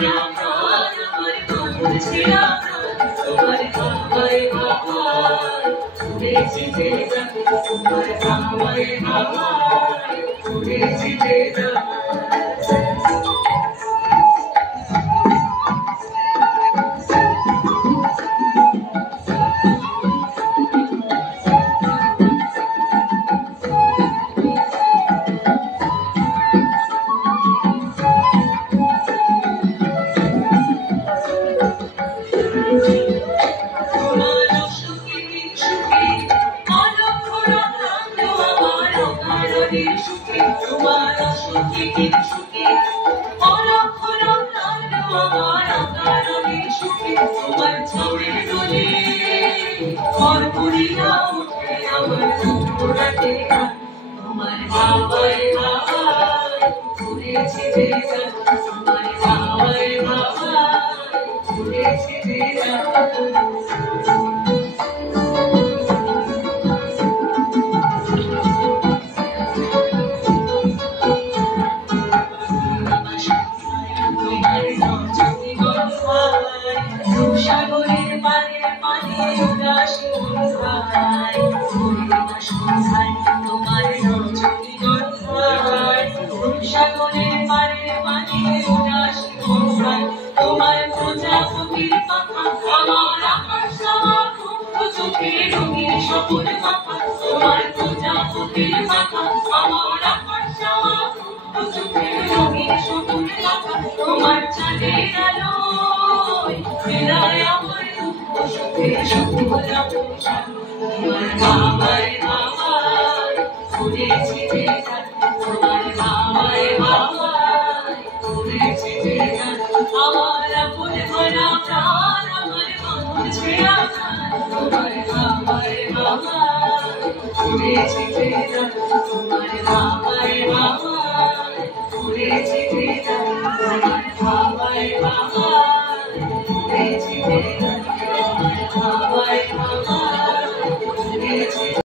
ভরা প্রাণ আমার মামুন ছেঁড়া প্রাণ তোমার হাওয়ায় হাওয়ায় উড়েছে যে যান তোমার হাওয়ায় হাওয়ায় উড়েছে যে যান তোমার সুখী সুখী অরক্ষরম নাম আমার অকারণে সুখী তোমার ছবির দোলে ভরপুরিয়া উঠে আমার রাতে তোমার হাওয়ায় হাওয়ায় উড়েছে যে যান তোমার হাওয়ায় হাওয়ায় উড়েছে যে যান সাগরের পারে পানি উদাসী ভাই সন্ধ্যায় তোমার রজনী গন্ধায় সাগরের পারে পানি উদাসী ভাই তোমার প্রজাপতির পাখা আমার আকাশ চোখে রঙিন সবুজ পাখা তোমার প্রজাপতির পাখা আমার আকাশ চোখে রঙিন সবুজ পাখা তোমার চাঁদের আলো আমার দুঃখ সুখে সকলা পোষণ তোমার হাওয়ায় হাওয়ায় উড়েছে যে যান তোমার হাওয়ায় হাওয়ায় উড়েছে যে যান আমার আপন ভরা প্রাণ আমার মামুন ছেঁড়া প্রাণ তোমার হাওয়ায় হাওয়ায় উড়েছে যে যান তোমার হাওয়ায় হাওয়ায় উড়েছে